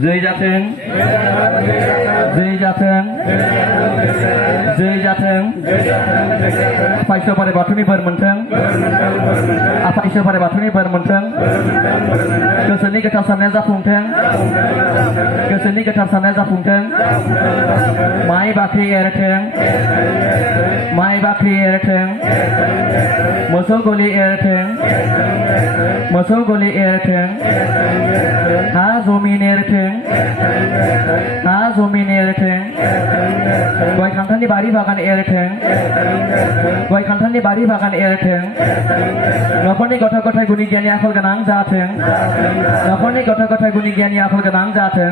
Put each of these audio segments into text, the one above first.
जय जाथों जय जाथों जय जाथों आफा इसोर बोराइ बाथौनि बोर मोनथों आफा इसोर बोराइ बाथौनि बोर मोनथों गोसोनि गोथार साननाया जाफुंथों गोसोनि गोथार साननाया जाफुंथों माइ बाख्रि एरथों माइ बाख्रि एरथों मोसौ गलि एरथों मोसौ गलि एरथों हा जमिन एरथों हा जमिन एरथों गय खान्थालनि बारि बागान एरथों गय खान्थालनि बारि बागान एरथों नखरनि गथ' गथाय गुनि गियानि आखल गोनां जाथों नखरनि गथ' गथाय गुनि गियानि आखल गोनां जाथों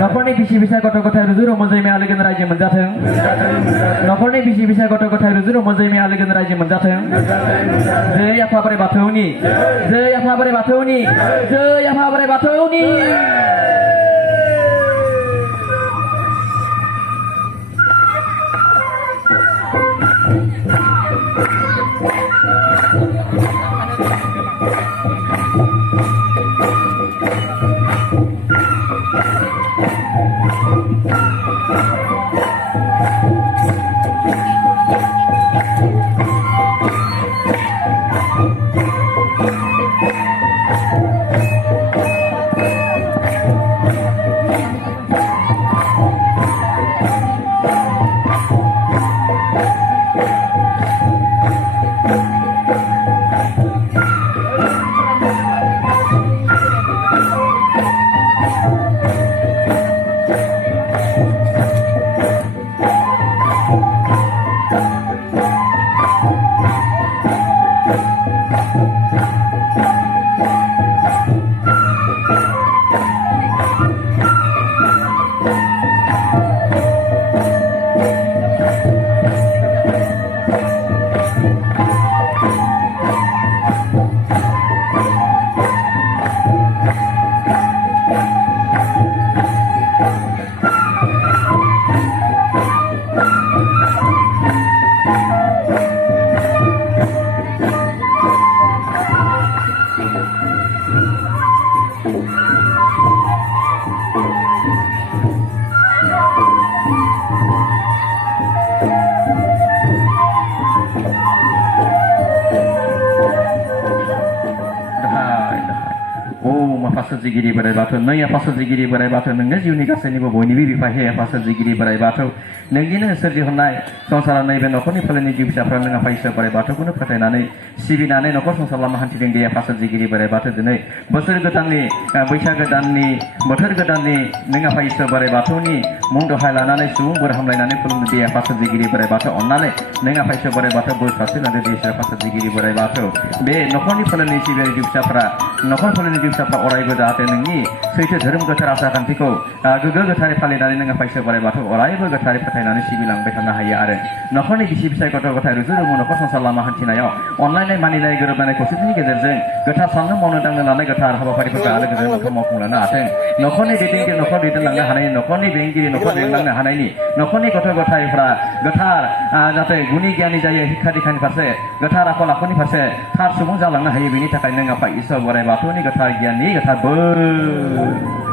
नखरनि बिसि फिसाय गथ' गथाय रुजु रुमु जैमे आलो गोजोन रायजो मोनजाथों नखरनि बिसि फिसाय गथ' गथाय रुजु रुमु जैमे आलो गोजोन रायजो मोनजाथों जय आफा बोराइ बाथौनि जय आफा बोराइ बाथौनि जय आफा बोराइ बाथौनि आफा सोरजिगिरि बोराइ बाथौ नै आफा सोरजिगिरि बोराइ बाथौ नोंनो जिउनि गासैनिबो बयनिबो बिफा हे आफा सोरजिगिरि बोराइ बाथौ नोंनिनो सोरजिहरनाय संसाराव नैबे न'खरनि फोलेरनि जिउ फिसाफ्रा नों आफा इसोर बोराइ बाथौखौनो फोथायनानै सिबिनानै न'खर संसार लामा हान्थिदों दे आफा सोरजिगिरि बोराइ बाथौ दिनै बोसोर गोदाननि बैसागो दाननि बोथोर गोदाननि नों आफा इसोर बोराइ बाथौनि मुं दहाय लानानै सुबुं बोर हामलायनानै खुलुमदो दे आफा सोरजिगिरि बोराइ बाथौ अननानै नों आफा इसोर बोराइ बाथौ बोर सारस्रिलांदो दे इसोर आफा सोरजिगिरि बोराइ बाथौ बे न'खरनि फोलेरनि सिबियारि जिउ फिसाफ्रा न'खर फोलेरनि जिउ फिसाफ्रा अरायबो जाहाथे नोंनि सैथो धोरोम गोथार आसार खान्थिखौ गोग्गो गोथारै फालिनानै नों आफा इसोर बोराइ बाथौ अरायबो गोथारै फोथायनानै सिबिलांबाय थानो हायो आरो न'खरनि बिसि फिसाय गथ' गथाय रुजु रुमु न'खर संसार लामा हान्थिनायाव अनलायनाय मानिनाय गोरोबलायनाय खौसेथिनि गेजेरजों गोथार साननो मावनो दांनो लानाय गोथार हाबाफारिफोरखौ आलो गोजोन मोखां मावफुंलांनो हाथों न'खरनि दैदेनगिरि न'खर दैदेनलांनो हानायनि न'खरनि बेंगिरि न'खर दैदेनलांनो हानायनि न'खरनि गथ' गथायफ्रा गोथार जाहाथे गुनि गियानि जायो शिक्षा दीक्षानि फारसे गोथार आखल आखुनि फारसे थार सुबुं जालांनो हायो बेनि थाखाय नों आफा इसोर बोराइ बाथौनि गोथार गियाननि गोथार बोर